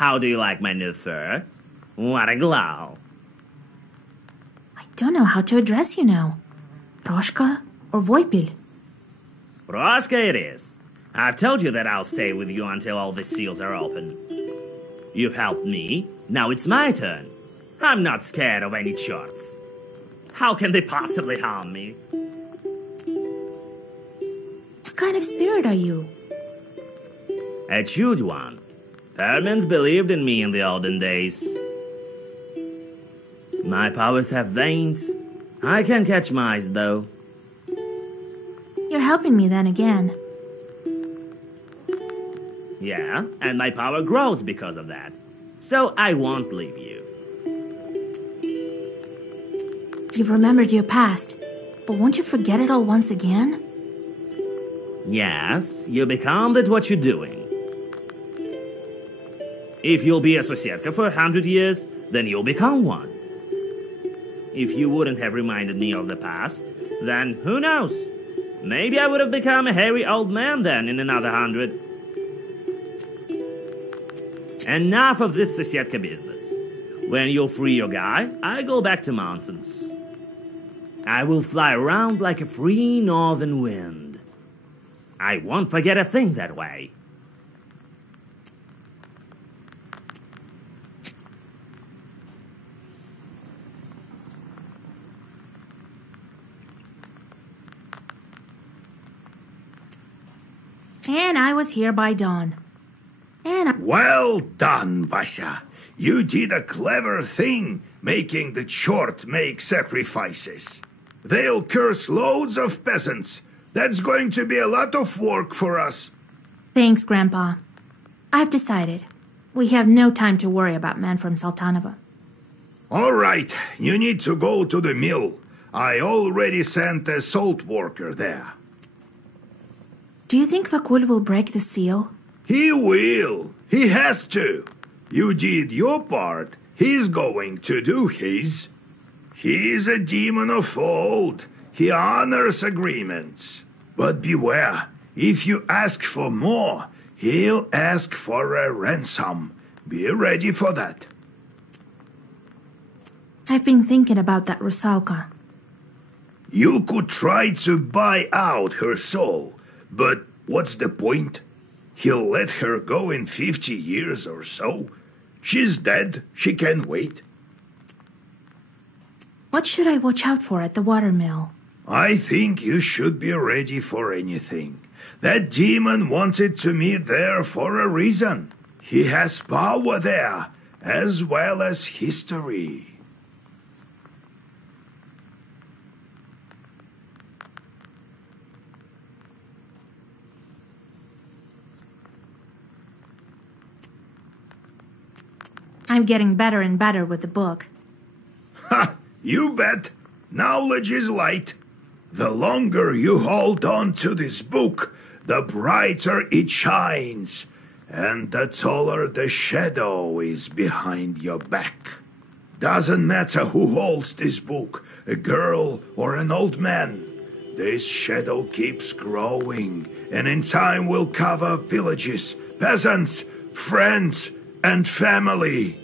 How do you like my new fur? What a glow. I don't know how to address you now. Proshka or Voipil? Proshka it is. I've told you that I'll stay with you until all the seals are open. You've helped me, now it's my turn. I'm not scared of any charts. How can they possibly harm me? What kind of spirit are you? A chewed one. Peasants believed in me in the olden days. My powers have waned. I can catch mice, though. You're helping me then again. Yeah, and my power grows because of that. So I won't leave you. You've remembered your past, but won't you forget it all once again? Yes, you become that what you're doing. If you'll be a Sosietka for 100 years, then you'll become one. If you wouldn't have reminded me of the past, then who knows? Maybe I would have become a hairy old man then in another 100. Enough of this Sosietka business. When you'll free your guy, I go back to mountains. I will fly around like a free northern wind. I won't forget a thing that way. And I was here by dawn. Well done, Vasha. You did a clever thing, making the Chort make sacrifices. They'll curse loads of peasants. That's going to be a lot of work for us. Thanks, Grandpa. I've decided. We have no time to worry about men from Saltanova. All right, you need to go to the mill. I already sent a salt worker there. Do you think Vakul will break the seal? He will. He has to. You did your part. He's going to do his. He's a demon of old. He honors agreements. But beware. If you ask for more, he'll ask for a ransom. Be ready for that. I've been thinking about that Rusalka. You could try to buy out her soul, but what's the point? He'll let her go in 50 years or so. She's dead. She can wait. What should I watch out for at the watermill? I think you should be ready for anything. That demon wanted to meet there for a reason. He has power there, as well as history. I'm getting better and better with the book. Ha! You bet. Knowledge is light. The longer you hold on to this book, the brighter it shines, and the taller the shadow is behind your back. Doesn't matter who holds this book, a girl or an old man. This shadow keeps growing, and in time will cover villages, peasants, friends, and family.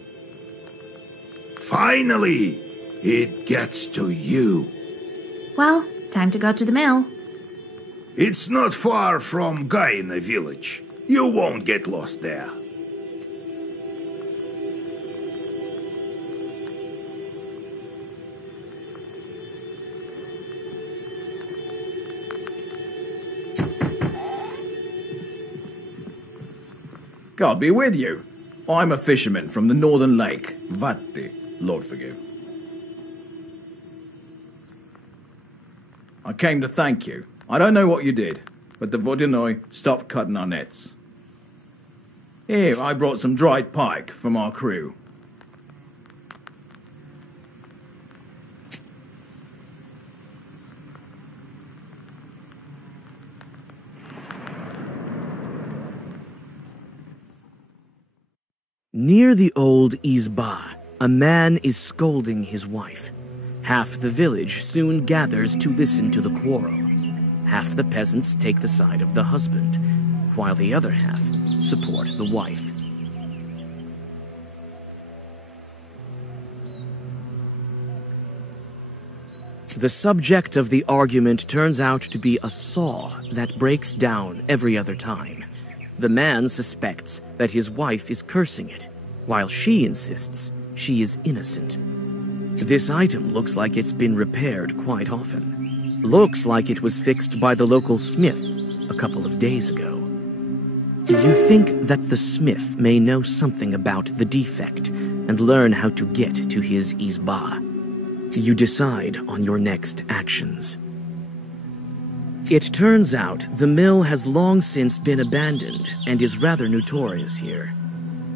Finally, it gets to you. Well, time to go to the mill. It's not far from Gaina village. You won't get lost there. God be with you. I'm a fisherman from the northern lake, Vatti, Lord forgive. I came to thank you. I don't know what you did, but the Vodyanoi stopped cutting our nets. Here, I brought some dried pike from our crew. Near the old Izba, a man is scolding his wife. Half the village soon gathers to listen to the quarrel. Half the peasants take the side of the husband, while the other half support the wife. The subject of the argument turns out to be a saw that breaks down every other time. The man suspects that his wife is cursing it, while she insists she is innocent. This item looks like it's been repaired quite often. Looks like it was fixed by the local smith a couple of days ago. You think that the smith may know something about the defect and learn how to get to his izba. You decide on your next actions. It turns out the mill has long since been abandoned and is rather notorious here.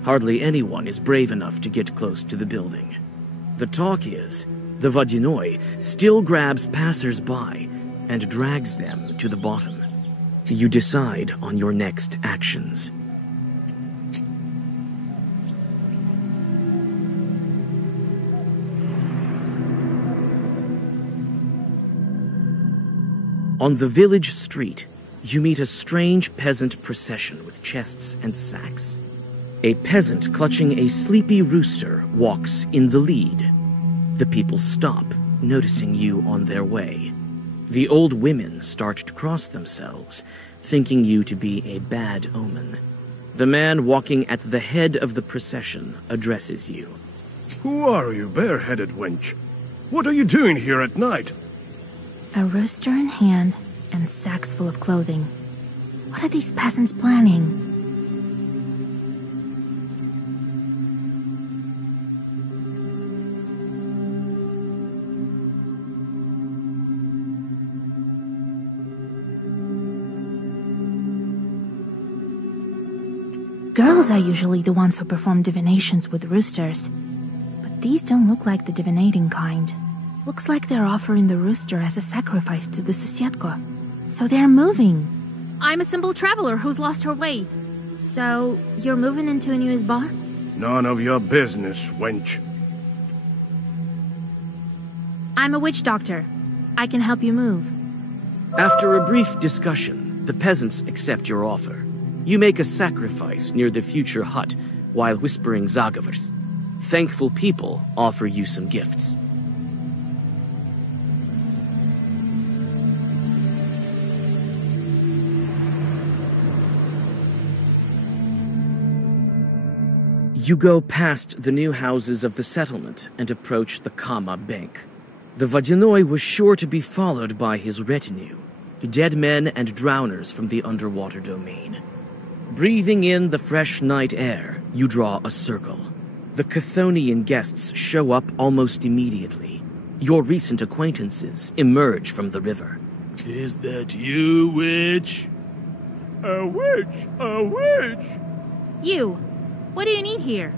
Hardly anyone is brave enough to get close to the building. The talk is, the Vodinoi still grabs passers-by and drags them to the bottom. You decide on your next actions. On the village street, you meet a strange peasant procession with chests and sacks. A peasant clutching a sleepy rooster walks in the lead. The people stop, noticing you on their way. The old women start to cross themselves, thinking you to be a bad omen. The man walking at the head of the procession addresses you. Who are you, bareheaded wench? What are you doing here at night? A rooster in hand and sacks full of clothing. What are these peasants planning? Girls are usually the ones who perform divinations with roosters, but these don't look like the divinating kind. Looks like they're offering the rooster as a sacrifice to the Susietko. So they're moving. I'm a simple traveler who's lost her way. So, you're moving into a new izba? None of your business, wench. I'm a witch doctor. I can help you move. After a brief discussion, the peasants accept your offer. You make a sacrifice near the future hut while whispering Zagavers. Thankful people offer you some gifts. You go past the new houses of the settlement and approach the Kama Bank. The Vodinoi was sure to be followed by his retinue, dead men and drowners from the underwater domain. Breathing in the fresh night air, you draw a circle. The Chthonian guests show up almost immediately. Your recent acquaintances emerge from the river. Is that you, witch? A witch! A witch! You! What do you need here?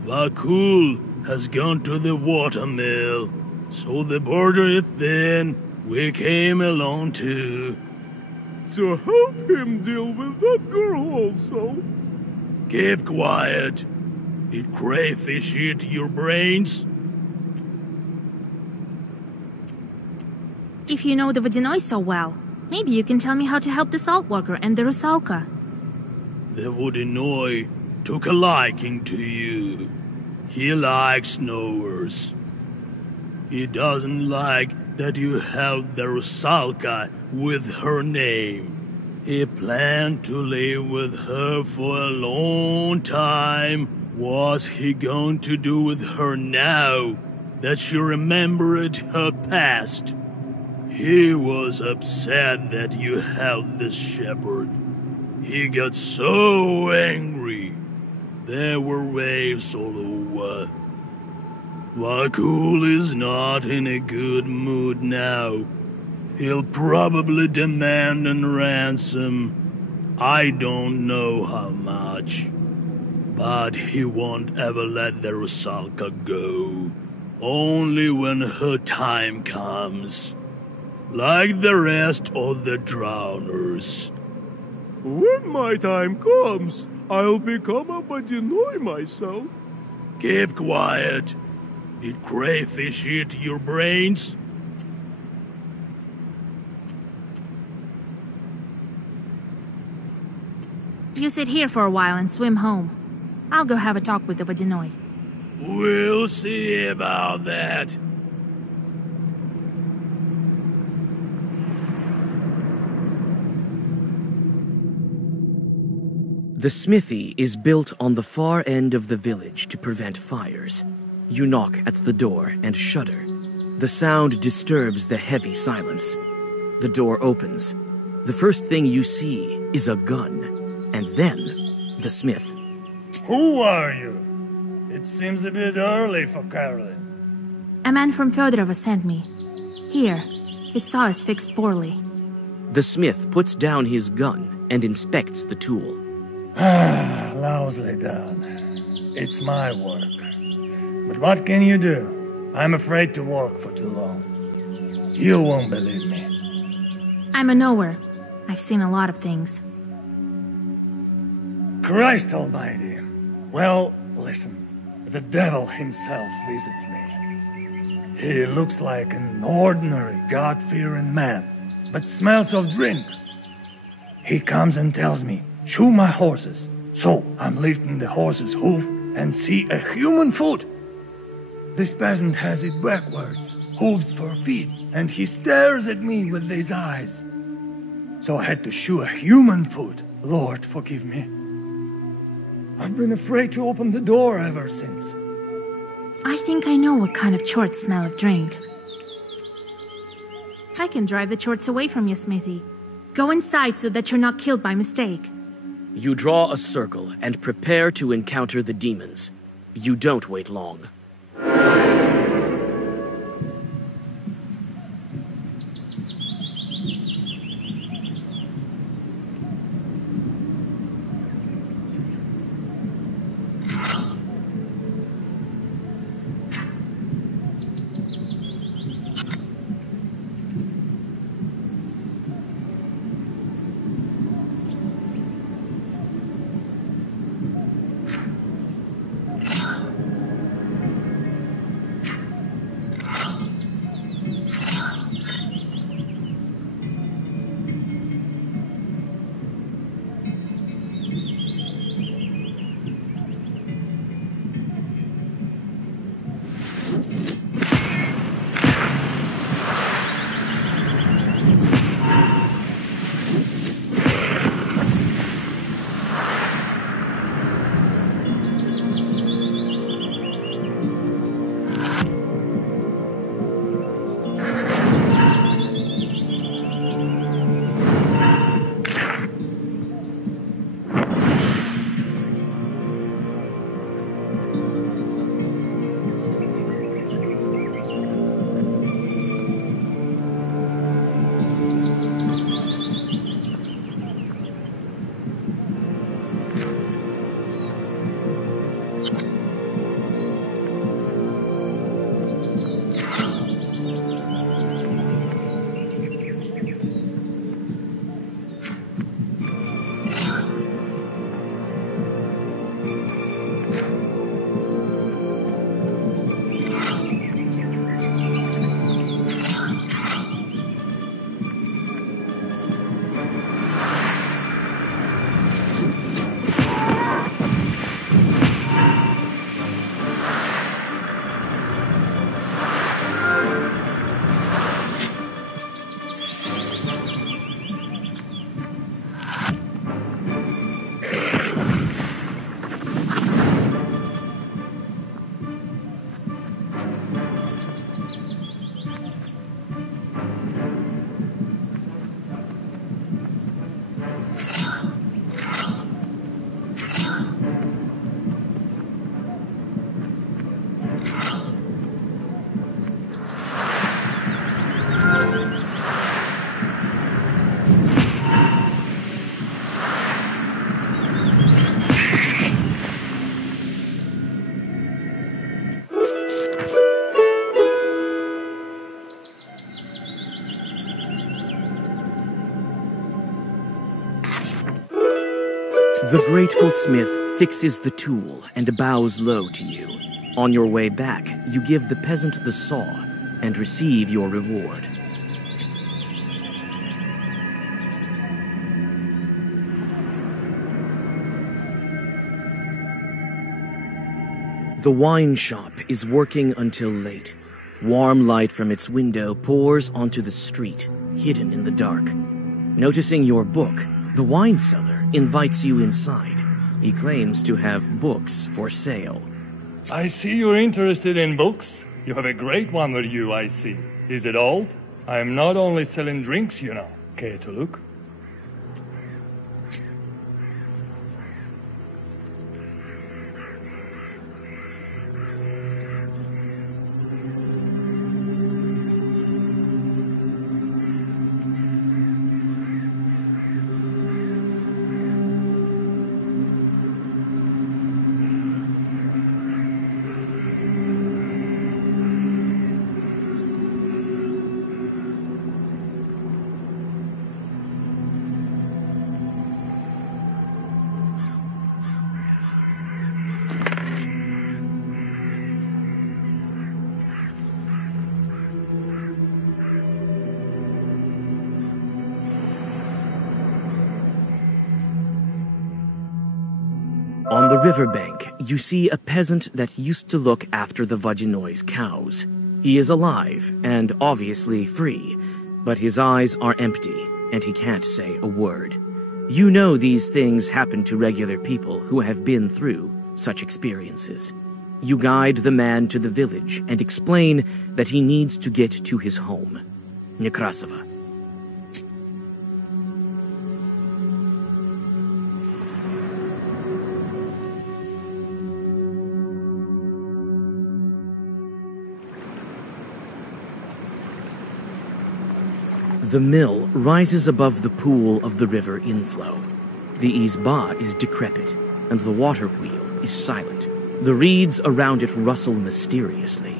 Vakul has gone to the watermill, so the border is thin. We came along too. To help him deal with that girl also. Keep quiet. Did crayfish eat your brains? If you know the Vodinoi so well, maybe you can tell me how to help the saltwalker and the Rusalka. The Vodinoi took a liking to you. He likes knowers. He doesn't like that you held the Rusalka with her name. He planned to live with her for a long time. What's he going to do with her now that she remembered her past? He was upset that you held the shepherd. He got so angry. There were waves all over. Vakul is not in a good mood now. He'll probably demand a ransom. I don't know how much. But he won't ever let the Rusalka go. Only when her time comes. Like the rest of the drowners. When my time comes, I'll become a Vodinoi myself. Keep quiet. Did crayfish eat your brains? You sit here for a while and swim home. I'll go have a talk with the Vodinoi. We'll see about that. The smithy is built on the far end of the village to prevent fires. You knock at the door and shudder. The sound disturbs the heavy silence. The door opens. The first thing you see is a gun, and then the smith. Who are you? It seems a bit early for Carolyn. A man from Fyodorova sent me. Here, his saw is fixed poorly. The smith puts down his gun and inspects the tool. Lousily done. It's my work. But what can you do? I'm afraid to work for too long. You won't believe me. I'm a knower. I've seen a lot of things. Christ almighty. Well, listen. The devil himself visits me. He looks like an ordinary, God-fearing man, but smells of drink. He comes and tells me, shoe my horses. So I'm lifting the horse's hoof and see a human foot. This peasant has it backwards, hooves for feet, and he stares at me with his eyes. So I had to shoe a human foot. Lord, forgive me. I've been afraid to open the door ever since. I think I know what kind of chorts smell of drink. I can drive the chorts away from you, Smithy. Go inside so that you're not killed by mistake. You draw a circle and prepare to encounter the demons. You don't wait long. The grateful smith fixes the tool and bows low to you. On your way back, you give the peasant the saw and receive your reward. The wine shop is working until late. Warm light from its window pours onto the street, hidden in the dark. Noticing your book, the wine seller invites you inside. He claims to have books for sale. I see you're interested in books. You have a great one with you, I see. Is it old? I am not only selling drinks, you know. Care to look? On the riverbank, you see a peasant that used to look after the Vodinoi's cows. He is alive and obviously free, but his eyes are empty and he can't say a word. You know these things happen to regular people who have been through such experiences. You guide the man to the village and explain that he needs to get to his home, Nekrasova. The mill rises above the pool of the river inflow. The izba is decrepit, and the water wheel is silent. The reeds around it rustle mysteriously.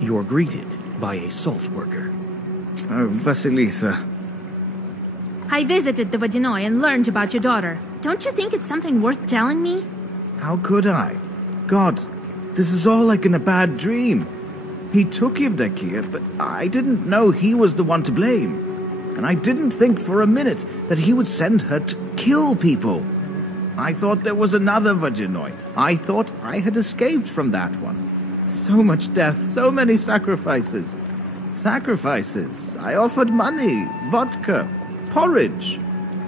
You're greeted by a salt worker. Oh, Vasilisa. I visited the Vodinoi and learned about your daughter. Don't you think it's something worth telling me? How could I? God, this is all like in a bad dream. He took Yevdokia, but I didn't know he was the one to blame. And I didn't think for a minute that he would send her to kill people. I thought there was another Vodinoi. I thought I had escaped from that one. So much death, so many sacrifices. Sacrifices. I offered money, vodka, porridge.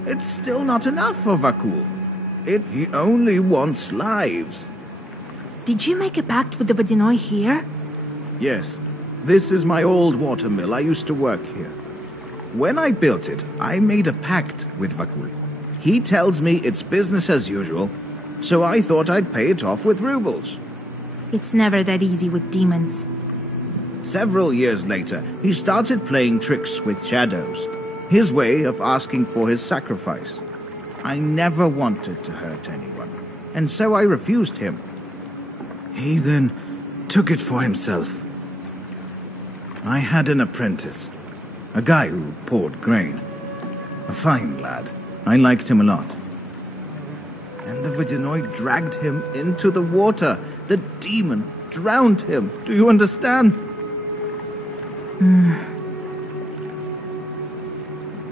It's still not enough for Vakul. He only wants lives. Did you make a pact with the Vodinoi here? Yes. This is my old watermill. I used to work here. When I built it, I made a pact with Vakul. He tells me it's business as usual, so I thought I'd pay it off with rubles. It's never that easy with demons. Several years later, he started playing tricks with shadows. His way of asking for his sacrifice. I never wanted to hurt anyone, and so I refused him. He then took it for himself. I had an apprentice. A guy who poured grain. A fine lad. I liked him a lot. And the Vodinoi dragged him into the water. The demon drowned him. Do you understand?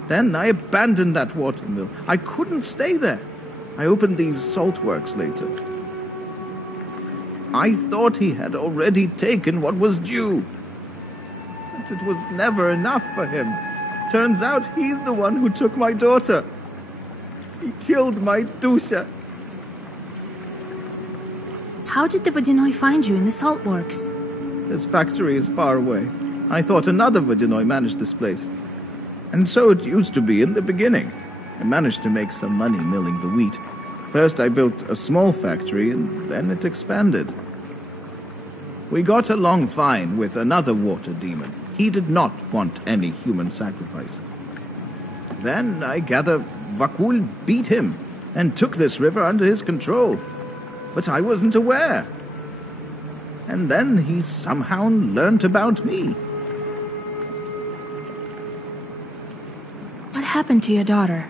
Then I abandoned that watermill. I couldn't stay there. I opened these salt works later. I thought he had already taken what was due. But it was never enough for him. Turns out he's the one who took my daughter. He killed my Dusha. How did the Vodinoi find you in the salt works? This factory is far away. I thought another Vodinoi managed this place. And so it used to be in the beginning. I managed to make some money milling the wheat. First I built a small factory, and then it expanded. We got along fine with another water demon. He did not want any human sacrifices. Then I gather Vakul beat him and took this river under his control. But I wasn't aware. And then he somehow learnt about me. What happened to your daughter?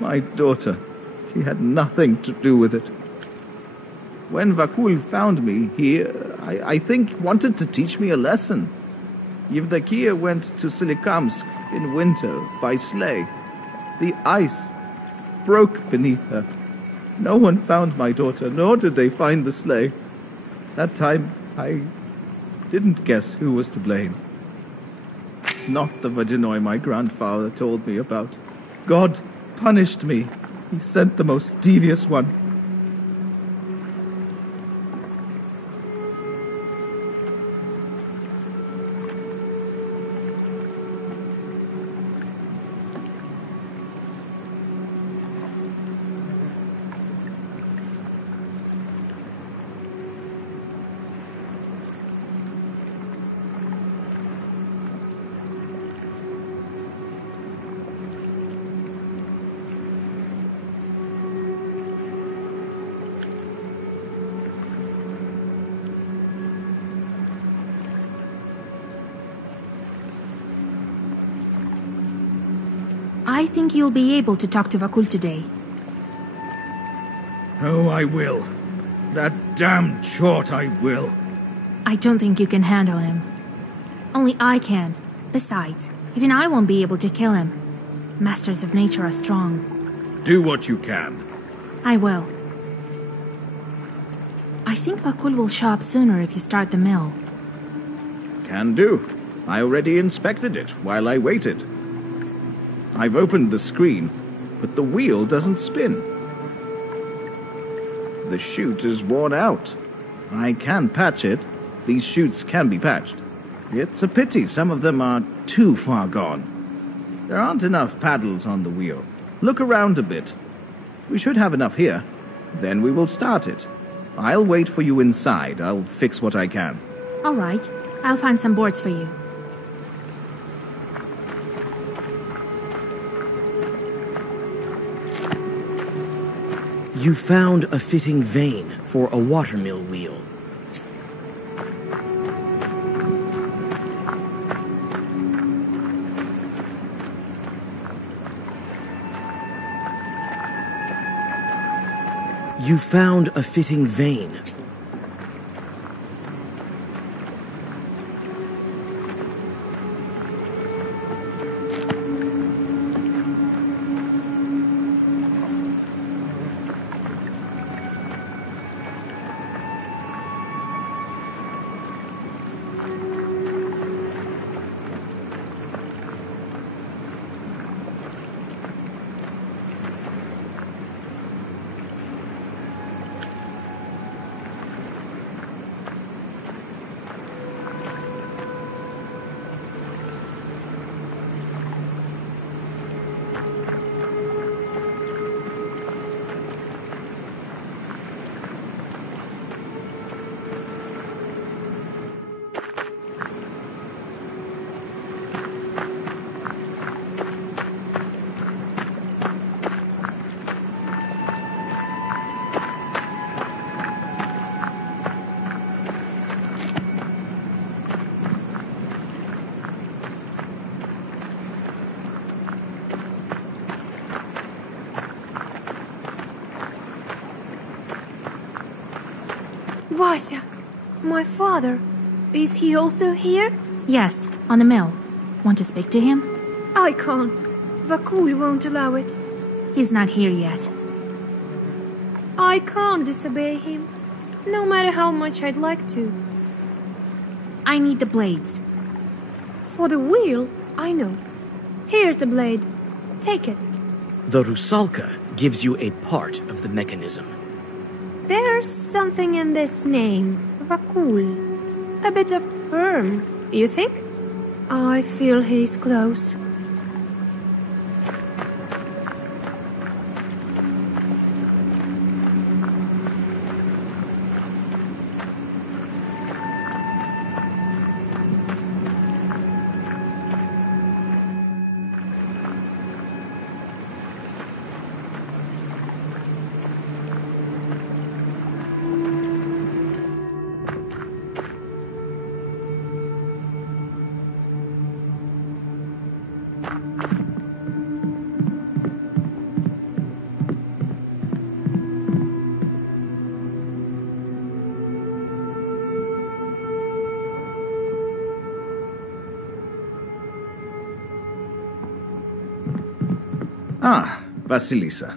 My daughter. She had nothing to do with it. When Vakul found me, he, I think, wanted to teach me a lesson. Yevdokia went to Solikamsk in winter by sleigh. The ice broke beneath her. No one found my daughter, nor did they find the sleigh. That time, I didn't guess who was to blame. It's not the Vodinoi my grandfather told me about. God punished me. He sent the most devious one. I think you'll be able to talk to Vakul today. Oh, I will. That damned short I will. I don't think you can handle him. Only I can. Besides, even I won't be able to kill him. Masters of nature are strong. Do what you can. I will. I think Vakul will show up sooner if you start the mill. Can do. I already inspected it while I waited. I've opened the screen, but the wheel doesn't spin. The chute is worn out. I can patch it. These chutes can be patched. It's a pity some of them are too far gone. There aren't enough paddles on the wheel. Look around a bit. We should have enough here. Then we will start it. I'll wait for you inside. I'll fix what I can. All right. I'll find some boards for you. You found a fitting vane for a watermill wheel. You found a fitting vane. Vasya, my father, is he also here? Yes, on the mill. Want to speak to him? I can't. Vakul won't allow it. He's not here yet. I can't disobey him, no matter how much I'd like to. I need the blades. For the wheel, I know. Here's the blade. Take it. The Rusalka gives you a part of the mechanism. There's something in this name, Vakul. A bit of Herm, you think? I feel he's close. Ah, Vasilisa.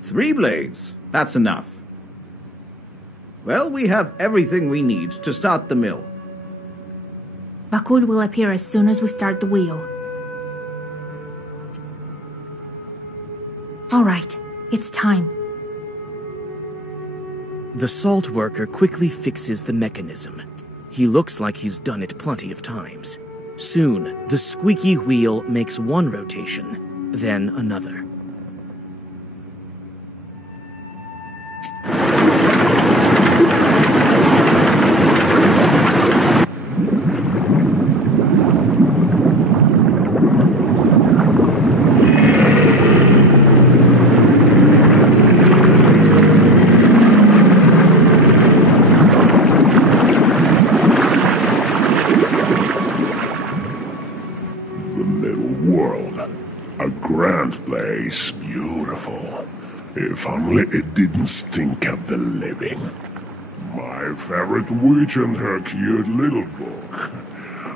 3 blades. That's enough. Well, we have everything we need to start the mill. Vakul will appear as soon as we start the wheel. All right, it's time. The salt worker quickly fixes the mechanism. He looks like he's done it plenty of times. Soon, the squeaky wheel makes one rotation, then another. The If only it didn't stink of the living. My favorite witch and her cute little book.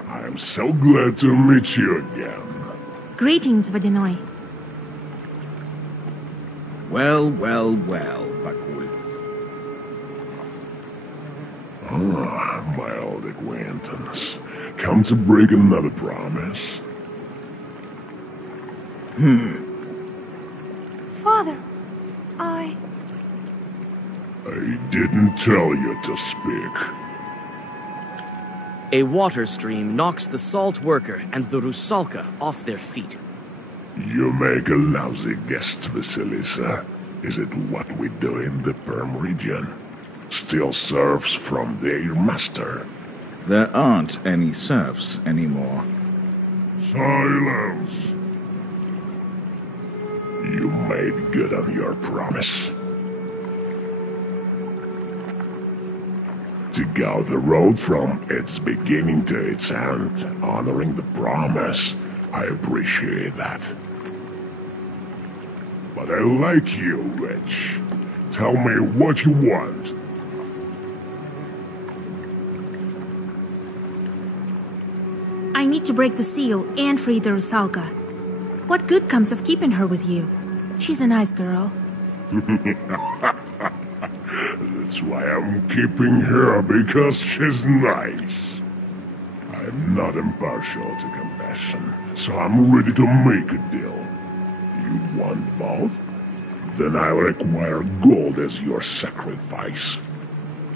I am so glad to meet you again. Greetings, Vodinoy. Well, well, well, Vakul. Ah, my old acquaintance. Come to break another promise? Father, I didn't tell you to speak. A water stream knocks the salt worker and the Rusalka off their feet. You make a lousy guest, Vasilisa. Is it what we do in the Perm region? Steal serfs from their master. There aren't any serfs anymore. Silence! You made good on your promise. To go the road from its beginning to its end, honoring the promise, I appreciate that. But I like you, witch. Tell me what you want. I need to break the seal and free the Rusalka. What good comes of keeping her with you? She's a nice girl. That's why I'm keeping her, because she's nice. I'm not impartial to compassion, so I'm ready to make a deal. You want both? Then I'll require gold as your sacrifice.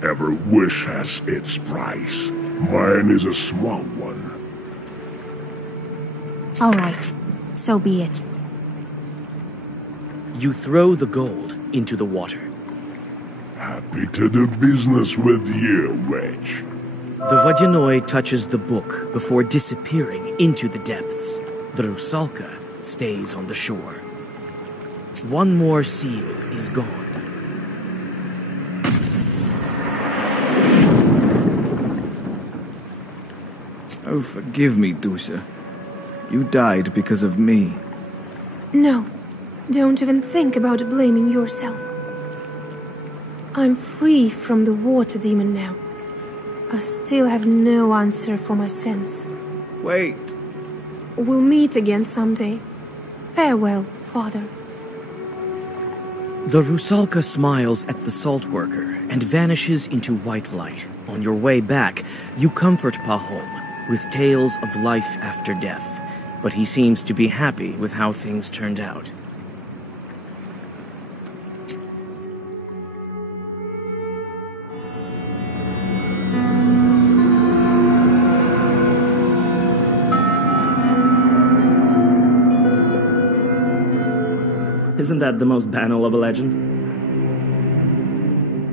Every wish has its price. Mine is a small one. All right, so be it. You throw the gold into the water. Happy to do business with you, witch. The Vodinoy touches the book before disappearing into the depths. The Rusalka stays on the shore. One more seal is gone. Oh, forgive me, Dusha. You died because of me. no. Don't even think about blaming yourself. I'm free from the water demon now. I still have no answer for my sins. Wait. We'll meet again someday. Farewell, Father. The Rusalka smiles at the salt worker and vanishes into white light. On your way back, you comfort Pahom with tales of life after death, but he seems to be happy with how things turned out. Isn't that the most banal of a legend?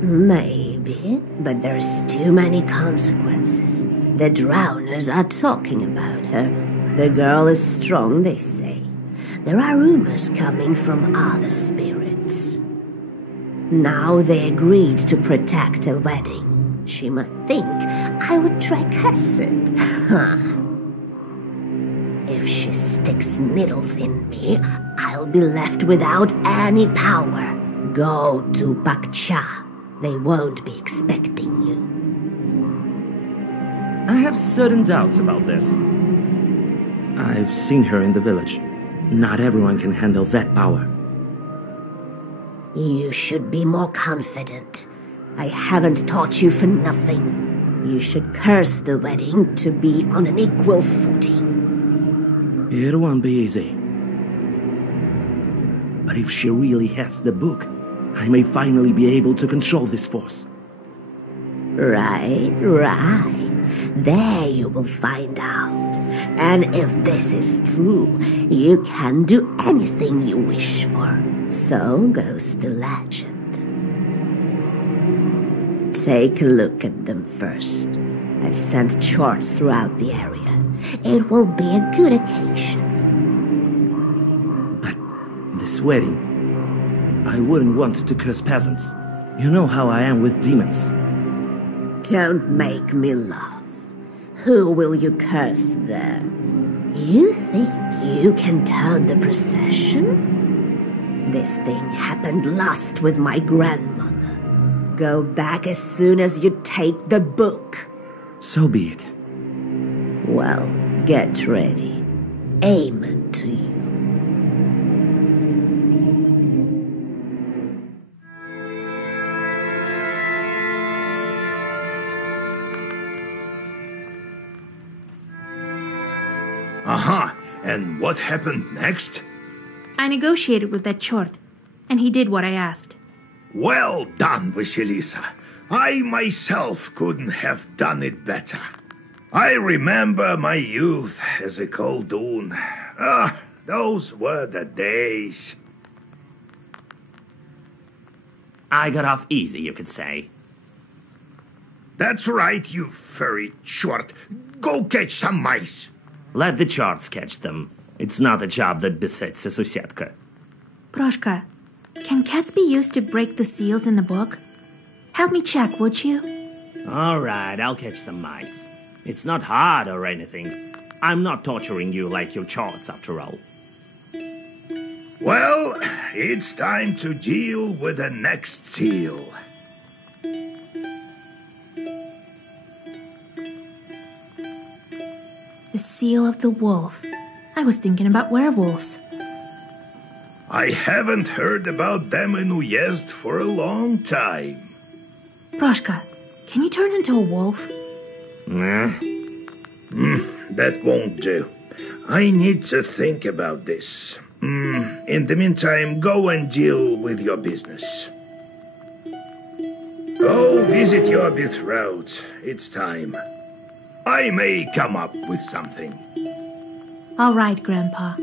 Maybe, but there's too many consequences. The drowners are talking about her. The girl is strong, they say. There are rumors coming from other spirits. Now they agreed to protect a wedding. She must think I would try Peasant. If she sticks needles in me, I'll be left without any power. Go to Bakcha. They won't be expecting you. I have certain doubts about this. I've seen her in the village. Not everyone can handle that power. You should be more confident. I haven't taught you for nothing. You should curse the wedding to be on an equal footing. It won't be easy. But if she really has the book, I may finally be able to control this force. Right. There you will find out. And if this is true, you can do anything you wish for. So goes the legend. Take a look at them first. I've sent charts throughout the area. It will be a good occasion. But this wedding, I wouldn't want to curse peasants. You know how I am with demons. Don't make me laugh. Who will you curse then? You think you can turn the procession? This thing happened last with my grandmother. Go back as soon as you take the book. So be it. Well, get ready. Amen to you. Aha! And what happened next? I negotiated with that chort, and he did what I asked. Well done, Vasilisa. I myself couldn't have done it better. I remember my youth as a coldoon. Those were the days. I got off easy, you could say. That's right, you furry chort. Go catch some mice. Let the charts catch them. It's not a job that befits a Susietka. Proshka, can cats be used to break the seals in the book? Help me check, would you? All right, I'll catch some mice. It's not hard or anything. I'm not torturing you like your charts, after all. Well, it's time to deal with the next seal. The seal of the wolf. I was thinking about werewolves. I haven't heard about them in Uyezd for a long time. Proshka, can you turn into a wolf? Nah. That won't do. I need to think about this. In the meantime, go and deal with your business. Go visit your betrothed. It's time. I may come up with something. All right, Grandpa.